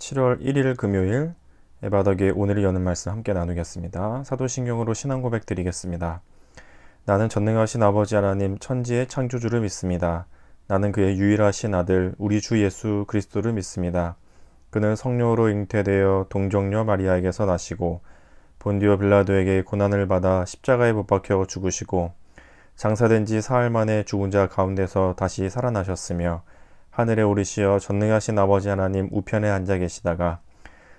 7월 1일 금요일 에바덕의 오늘을 여는 말씀 함께 나누겠습니다. 사도신경으로 신앙 고백 드리겠습니다. 나는 전능하신 아버지 하나님 천지의 창조주를 믿습니다. 나는 그의 유일하신 아들 우리 주 예수 그리스도를 믿습니다. 그는 성령으로 잉태되어 동정녀 마리아에게서 나시고 본디오 빌라도에게 고난을 받아 십자가에 못 박혀 죽으시고 장사된 지 사흘 만에 죽은 자 가운데서 다시 살아나셨으며 하늘에 오르시어 전능하신 아버지 하나님 우편에 앉아 계시다가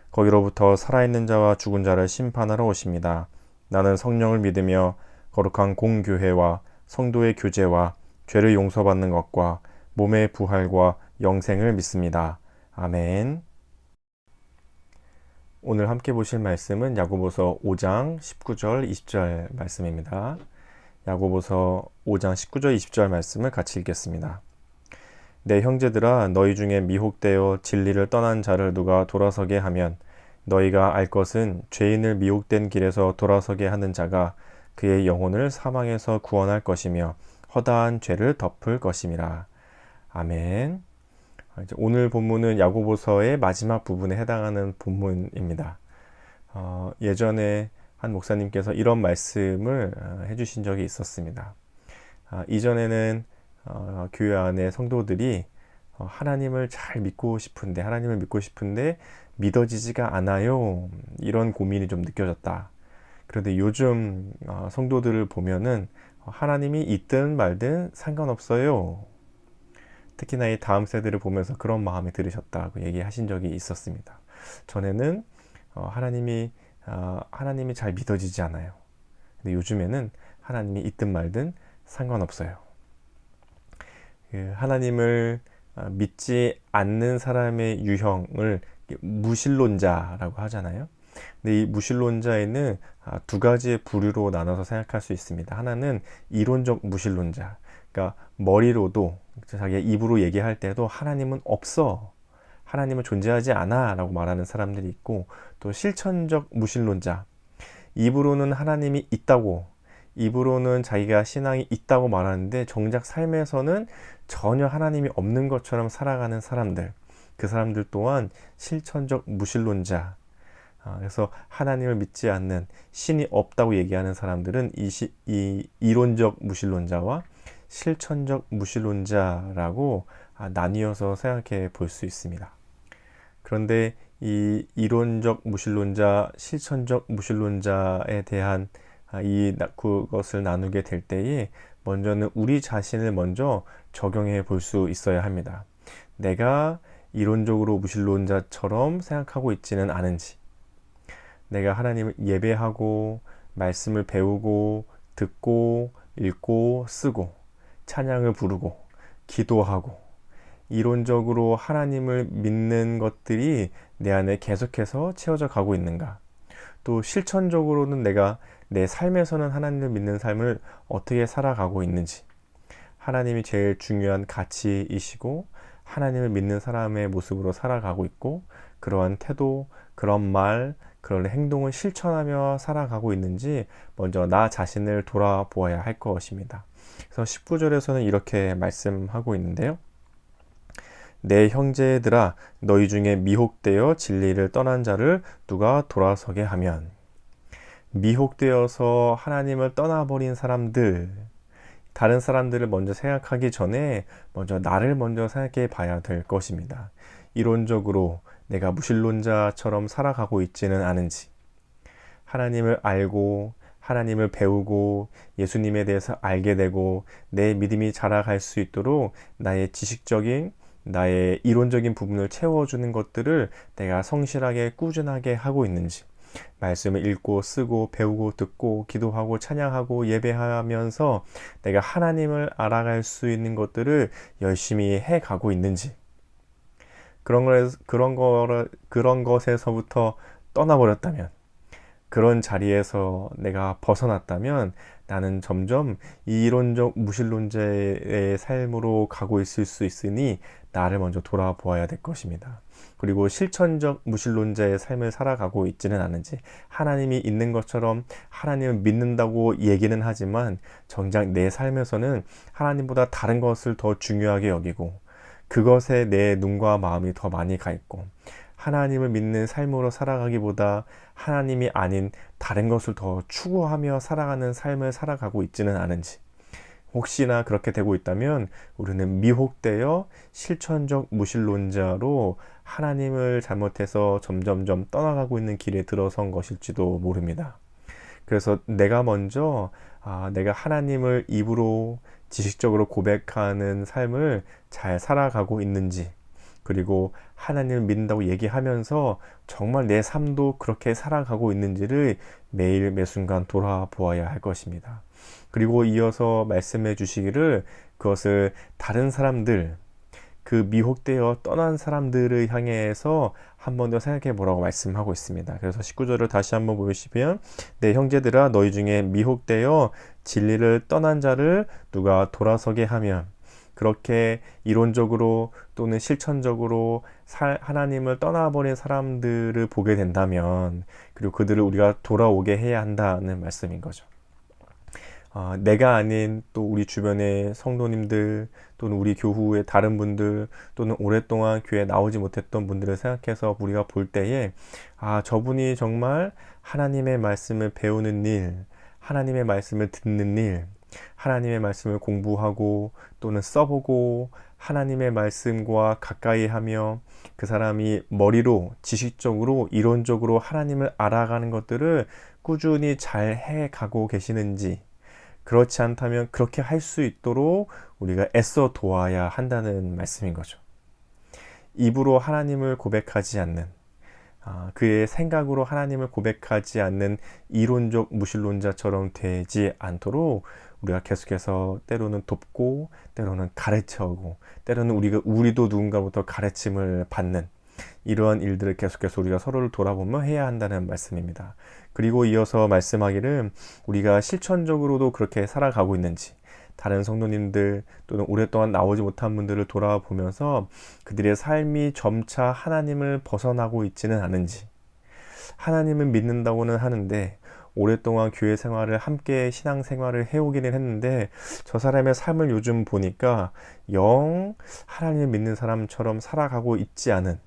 거기로부터 살아있는 자와 죽은 자를 심판하러 오십니다. 나는 성령을 믿으며 거룩한 공교회와 성도의 교제와 죄를 용서받는 것과 몸의 부활과 영생을 믿습니다. 아멘. 오늘 함께 보실 말씀은 야고보서 5장 19절 20절 말씀입니다. 야고보서 5장 19절 20절 말씀을 같이 읽겠습니다. 내 형제들아 너희 중에 미혹되어 진리를 떠난 자를 누가 돌아서게 하면 너희가 알 것은 죄인을 미혹된 길에서 돌아서게 하는 자가 그의 영혼을 사망에서 구원할 것이며 허다한 죄를 덮을 것임이라. 아멘. 오늘 본문은 야고보서의 마지막 부분에 해당하는 본문입니다. 예전에 한 목사님께서 이런 말씀을 해주신 적이 있었습니다. 이전에는 교회 안에 성도들이 하나님을 믿고 싶은데 믿어지지가 않아요. 이런 고민이 좀 느껴졌다. 그런데 요즘 성도들을 보면은 하나님이 있든 말든 상관없어요. 특히나 이 다음 세대를 보면서 그런 마음이 들으셨다고 얘기하신 적이 있었습니다. 전에는 하나님이 잘 믿어지지 않아요. 근데 요즘에는 하나님이 있든 말든 상관없어요. 하나님을 믿지 않는 사람의 유형을 무신론자라고 하잖아요. 근데 이 무신론자에는 두 가지의 부류로 나눠서 생각할 수 있습니다. 하나는 이론적 무신론자, 그러니까 머리로도 자기가 입으로 얘기할 때도 하나님은 없어, 하나님은 존재하지 않아 라고 말하는 사람들이 있고, 또 실천적 무신론자, 입으로는 하나님이 있다고, 입으로는 자기가 신앙이 있다고 말하는데 정작 삶에서는 전혀 하나님이 없는 것처럼 살아가는 사람들, 그 사람들 또한 실천적 무신론자. 그래서 하나님을 믿지 않는, 신이 없다고 얘기하는 사람들은 이 이론적 무신론자와 실천적 무신론자라고 나뉘어서 생각해 볼 수 있습니다. 그런데 이 이론적 무신론자, 실천적 무신론자에 대한 그것을 나누게 될 때에 먼저는 우리 자신을 먼저 적용해 볼 수 있어야 합니다. 내가 이론적으로 무신론자처럼 생각하고 있지는 않은지, 내가 하나님을 예배하고 말씀을 배우고 듣고 읽고 쓰고 찬양을 부르고 기도하고 이론적으로 하나님을 믿는 것들이 내 안에 계속해서 채워져 가고 있는가, 또 실천적으로는 내가 내 삶에서는 하나님을 믿는 삶을 어떻게 살아가고 있는지, 하나님이 제일 중요한 가치이시고 하나님을 믿는 사람의 모습으로 살아가고 있고, 그러한 태도, 그런 말, 그런 행동을 실천하며 살아가고 있는지 먼저 나 자신을 돌아보아야 할 것입니다. 그래서 19절에서는 이렇게 말씀하고 있는데요. 내 형제들아 너희 중에 미혹되어 진리를 떠난 자를 누가 돌아서게 하면, 미혹되어서 하나님을 떠나버린 사람들, 다른 사람들을 먼저 생각하기 전에 먼저 나를 먼저 생각해 봐야 될 것입니다. 이론적으로 내가 무신론자처럼 살아가고 있지는 않은지, 하나님을 알고 하나님을 배우고 예수님에 대해서 알게 되고 내 믿음이 자라갈 수 있도록 나의 지식적인, 나의 이론적인 부분을 채워주는 것들을 내가 성실하게 꾸준하게 하고 있는지, 말씀을 읽고 쓰고 배우고 듣고 기도하고 찬양하고 예배하면서 내가 하나님을 알아갈 수 있는 것들을 열심히 해가고 있는지, 그런 것에서부터 떠나버렸다면, 그런 자리에서 내가 벗어났다면 나는 점점 이론적 무신론자의 삶으로 가고 있을 수 있으니 나를 먼저 돌아보아야 될 것입니다. 그리고 실천적 무신론자의 삶을 살아가고 있지는 않은지, 하나님이 있는 것처럼 하나님을 믿는다고 얘기는 하지만 정작 내 삶에서는 하나님보다 다른 것을 더 중요하게 여기고 그것에 내 눈과 마음이 더 많이 가 있고, 하나님을 믿는 삶으로 살아가기보다 하나님이 아닌 다른 것을 더 추구하며 살아가는 삶을 살아가고 있지는 않은지, 혹시나 그렇게 되고 있다면 우리는 미혹되어 실천적 무신론자로 하나님을 잘못해서 점점점 떠나가고 있는 길에 들어선 것일지도 모릅니다. 그래서 내가 먼저 내가 하나님을 입으로 지식적으로 고백하는 삶을 잘 살아가고 있는지, 그리고 하나님을 믿는다고 얘기하면서 정말 내 삶도 그렇게 살아가고 있는지를 매일 매순간 돌아보아야 할 것입니다. 그리고 이어서 말씀해 주시기를 그것을 다른 사람들, 그 미혹되어 떠난 사람들을 향해서 한 번 더 생각해 보라고 말씀하고 있습니다. 그래서 19절을 다시 한번 보시면, 내 형제들아 너희 중에 미혹되어 진리를 떠난 자를 누가 돌아서게 하면, 그렇게 이론적으로 또는 실천적으로 하나님을 떠나버린 사람들을 보게 된다면, 그리고 그들을 우리가 돌아오게 해야 한다는 말씀인 거죠. 내가 아닌 또 우리 주변의 성도님들, 또는 우리 교후의 다른 분들, 또는 오랫동안 교회에 나오지 못했던 분들을 생각해서 우리가 볼 때에, 저분이 정말 하나님의 말씀을 배우는 일, 하나님의 말씀을 듣는 일, 하나님의 말씀을 공부하고 또는 써보고 하나님의 말씀과 가까이 하며 그 사람이 머리로 지식적으로 이론적으로 하나님을 알아가는 것들을 꾸준히 잘 해가고 계시는지, 그렇지 않다면 그렇게 할 수 있도록 우리가 애써 도와야 한다는 말씀인 거죠. 입으로 하나님을 고백하지 않는, 그의 생각으로 하나님을 고백하지 않는 이론적 무신론자처럼 되지 않도록 우리가 계속해서 때로는 돕고, 때로는 가르쳐오고, 때로는 우리도 누군가부터 가르침을 받는 이러한 일들을 계속해서 우리가 서로를 돌아보며 해야 한다는 말씀입니다. 그리고 이어서 말씀하기를 우리가 실천적으로도 그렇게 살아가고 있는지, 다른 성도님들 또는 오랫동안 나오지 못한 분들을 돌아보면서 그들의 삶이 점차 하나님을 벗어나고 있지는 않은지, 하나님을 믿는다고는 하는데 오랫동안 교회 생활을 함께 신앙 생활을 해오기는 했는데 저 사람의 삶을 요즘 보니까 영 하나님을 믿는 사람처럼 살아가고 있지 않은,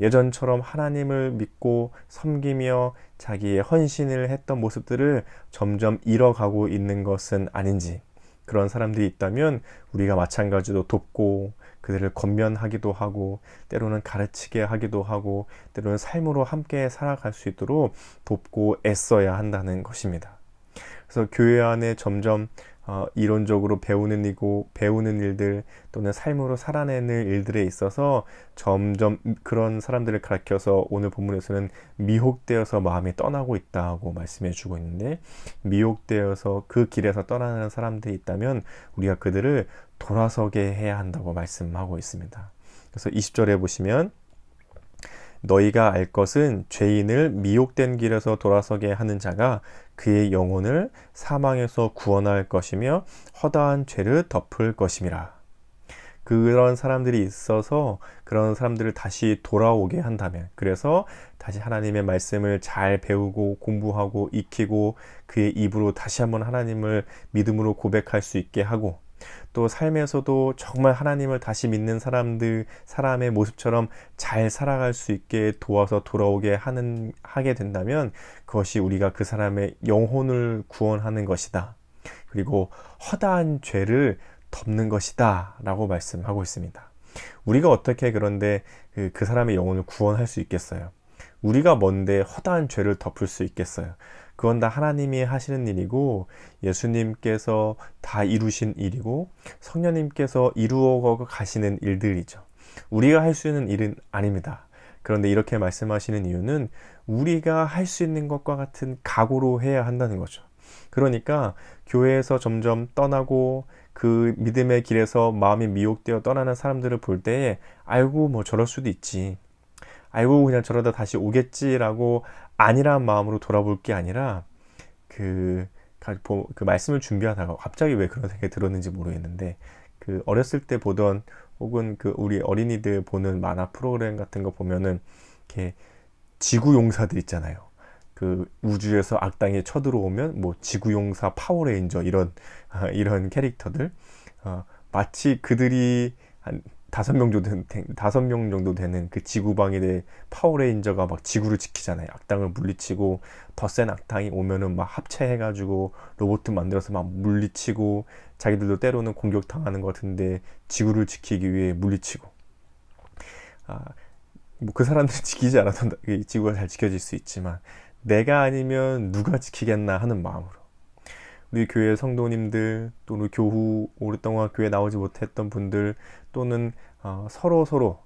예전처럼 하나님을 믿고 섬기며 자기의 헌신을 했던 모습들을 점점 잃어가고 있는 것은 아닌지, 그런 사람들이 있다면 우리가 마찬가지로 돕고 그들을 권면하기도 하고 때로는 가르치게 하기도 하고 때로는 삶으로 함께 살아갈 수 있도록 돕고 애써야 한다는 것입니다. 그래서 교회 안에 점점 이론적으로 배우는 일들 또는 삶으로 살아내는 일들에 있어서 점점 그런 사람들을 가르쳐서 오늘 본문에서는 미혹되어서 마음이 떠나고 있다고 말씀해 주고 있는데, 미혹되어서 그 길에서 떠나는 사람들이 있다면 우리가 그들을 돌아서게 해야 한다고 말씀하고 있습니다. 그래서 20절에 보시면, 너희가 알 것은 죄인을 미혹된 길에서 돌아서게 하는 자가 그의 영혼을 사망에서 구원할 것이며 허다한 죄를 덮을 것임이라. 그런 사람들이 있어서 그런 사람들을 다시 돌아오게 한다면, 그래서 다시 하나님의 말씀을 잘 배우고 공부하고 익히고 그의 입으로 다시 한번 하나님을 믿음으로 고백할 수 있게 하고, 또 삶에서도 정말 하나님을 다시 믿는 사람의 모습처럼 잘 살아갈 수 있게 도와서 돌아오게 하게 된다면 그것이 우리가 그 사람의 영혼을 구원하는 것이다. 그리고 허다한 죄를 덮는 것이다 라고 말씀하고 있습니다. 우리가 어떻게 그런데 그 사람의 영혼을 구원할 수 있겠어요? 우리가 뭔데 허다한 죄를 덮을 수 있겠어요? 그건 다 하나님이 하시는 일이고 예수님께서 다 이루신 일이고 성령님께서 이루어 가시는 일들이죠. 우리가 할 수 있는 일은 아닙니다. 그런데 이렇게 말씀하시는 이유는 우리가 할 수 있는 것과 같은 각오로 해야 한다는 거죠. 그러니까 교회에서 점점 떠나고 그 믿음의 길에서 마음이 미혹되어 떠나는 사람들을 볼 때에 아이고 뭐 저럴 수도 있지, 아이고 그냥 저러다 다시 오겠지라고 아니란 마음으로 돌아볼 게 아니라 그 말씀을 준비하다가 갑자기 왜 그런 생각이 들었는지 모르겠는데, 그 어렸을 때 보던 혹은 그 우리 어린이들 보는 만화 프로그램 같은 거 보면은 이렇게 지구용사들 있잖아요. 그 우주에서 악당이 쳐들어오면 뭐 지구용사 파워레인저 이런 캐릭터들, 마치 그들이 다섯 명 정도 되는 그 지구방위대 파워레인저가 막 지구를 지키잖아요. 악당을 물리치고 더 센 악당이 오면은 막 합체해가지고 로봇 만들어서 막 물리치고 자기들도 때로는 공격당하는 것 같은데 지구를 지키기 위해 물리치고 아, 뭐 그 사람들 지키지 않아도 이 지구가 잘 지켜질 수 있지만 내가 아니면 누가 지키겠나 하는 마음으로 우리 교회 성도님들 또 우리 교후 오랫동안 교회 나오지 못했던 분들 또는 서로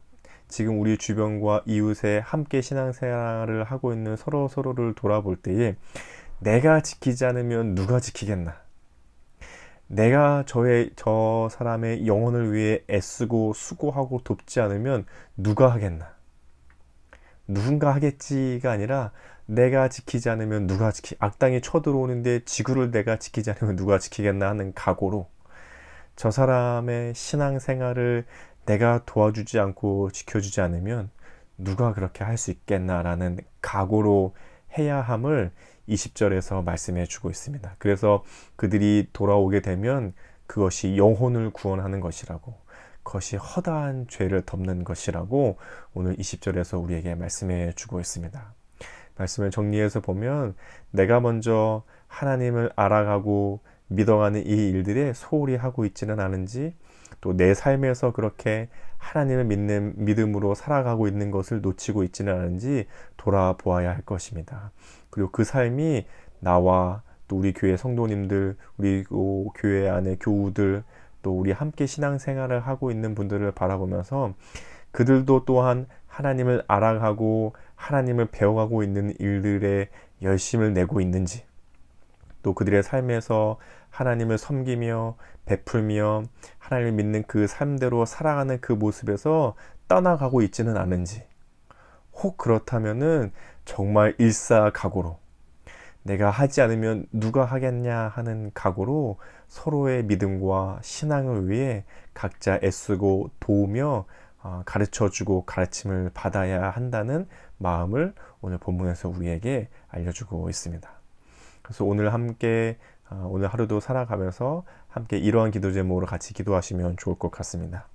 지금 우리 주변과 이웃에 함께 신앙생활을 하고 있는 서로를 돌아볼 때에 내가 지키지 않으면 누가 지키겠나? 내가 저 사람의 영혼을 위해 애쓰고 수고하고 돕지 않으면 누가 하겠나? 누군가 하겠지가 아니라 내가 지키지 않으면 악당이 쳐들어오는데 지구를 내가 지키지 않으면 누가 지키겠나 하는 각오로 저 사람의 신앙생활을 내가 도와주지 않고 지켜주지 않으면 누가 그렇게 할 수 있겠나라는 각오로 해야 함을 20절에서 말씀해 주고 있습니다. 그래서 그들이 돌아오게 되면 그것이 영혼을 구원하는 것이라고, 그것이 허다한 죄를 덮는 것이라고 오늘 20절에서 우리에게 말씀해 주고 있습니다. 말씀을 정리해서 보면 내가 먼저 하나님을 알아가고 믿어가는 이 일들에 소홀히 하고 있지는 않은지, 또 내 삶에서 그렇게 하나님을 믿는 믿음으로 살아가고 있는 것을 놓치고 있지는 않은지 돌아보아야 할 것입니다. 그리고 그 삶이 나와 또 우리 교회 성도님들, 우리 교회 안에 교우들, 또 우리 함께 신앙생활을 하고 있는 분들을 바라보면서 그들도 또한 하나님을 알아가고 하나님을 배워가고 있는 일들에 열심을 내고 있는지, 또 그들의 삶에서 하나님을 섬기며 베풀며 하나님을 믿는 그 삶대로 살아가는 그 모습에서 떠나가고 있지는 않은지, 혹 그렇다면은 정말 일사각오로 내가 하지 않으면 누가 하겠냐 하는 각오로 서로의 믿음과 신앙을 위해 각자 애쓰고 도우며 가르쳐주고 가르침을 받아야 한다는 마음을 오늘 본문에서 우리에게 알려주고 있습니다. 그래서 오늘 하루도 살아가면서 함께 이러한 기도 제목으로 같이 기도하시면 좋을 것 같습니다.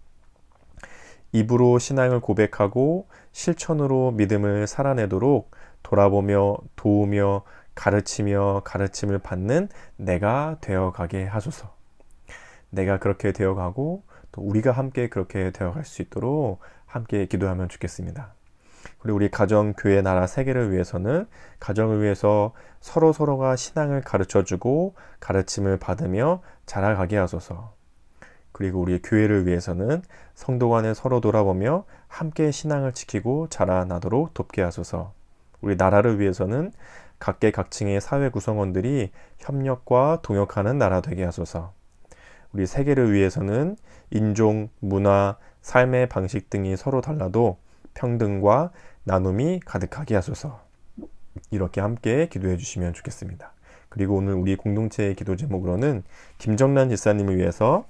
입으로 신앙을 고백하고 실천으로 믿음을 살아내도록 돌아보며 도우며 가르치며 가르침을 받는 내가 되어가게 하소서. 내가 그렇게 되어가고 또 우리가 함께 그렇게 되어갈 수 있도록 함께 기도하면 좋겠습니다. 그리고 우리 가정, 교회, 나라, 세계를 위해서는 가정을 위해서 서로가 신앙을 가르쳐주고 가르침을 받으며 자라가게 하소서. 그리고 우리 교회를 위해서는 성도 간에 서로 돌아보며 함께 신앙을 지키고 자라나도록 돕게 하소서. 우리 나라를 위해서는 각계각층의 사회 구성원들이 협력과 동역하는 나라 되게 하소서. 우리 세계를 위해서는 인종, 문화, 삶의 방식 등이 서로 달라도 평등과 나눔이 가득하게 하소서. 이렇게 함께 기도해 주시면 좋겠습니다. 그리고 오늘 우리 공동체의 기도 제목으로는 김정란 집사님을 위해서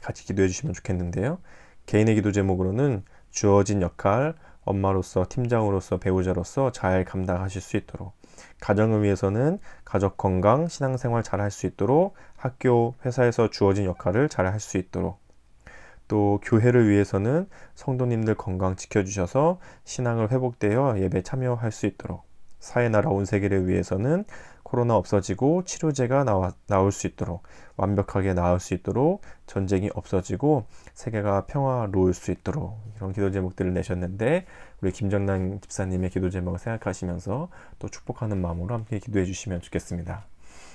같이 기도해 주시면 좋겠는데요. 개인의 기도 제목으로는 주어진 역할, 엄마로서, 팀장으로서, 배우자로서 잘 감당하실 수 있도록, 가정을 위해서는 가족 건강, 신앙생활 잘 할 수 있도록 학교, 회사에서 주어진 역할을 잘 할 수 있도록, 또 교회를 위해서는 성도님들 건강 지켜주셔서 신앙을 회복되어 예배 참여할 수 있도록, 사회 나라 온 세계를 위해서는 코로나 없어지고 치료제가 나올 수 있도록, 완벽하게 나을 수 있도록, 전쟁이 없어지고 세계가 평화로울 수 있도록, 이런 기도 제목들을 내셨는데 우리 김정란 집사님의 기도 제목을 생각하시면서 또 축복하는 마음으로 함께 기도해 주시면 좋겠습니다.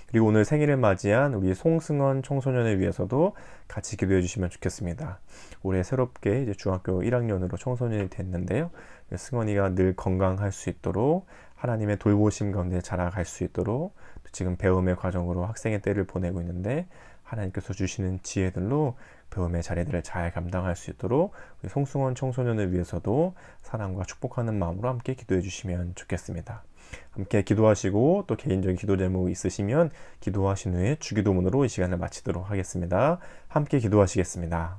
그리고 오늘 생일을 맞이한 우리 송승헌 청소년을 위해서도 같이 기도해 주시면 좋겠습니다. 올해 새롭게 이제 중학교 1학년으로 청소년이 됐는데요. 승헌이가 늘 건강할 수 있도록, 하나님의 돌보심 가운데 자라갈 수 있도록, 지금 배움의 과정으로 학생의 때를 보내고 있는데 하나님께서 주시는 지혜들로 배움의 자리들을 잘 감당할 수 있도록 우리 송승헌 청소년을 위해서도 사랑과 축복하는 마음으로 함께 기도해 주시면 좋겠습니다. 함께 기도하시고 또 개인적인 기도 제목 있으시면 기도하신 후에 주기도문으로 이 시간을 마치도록 하겠습니다. 함께 기도하시겠습니다.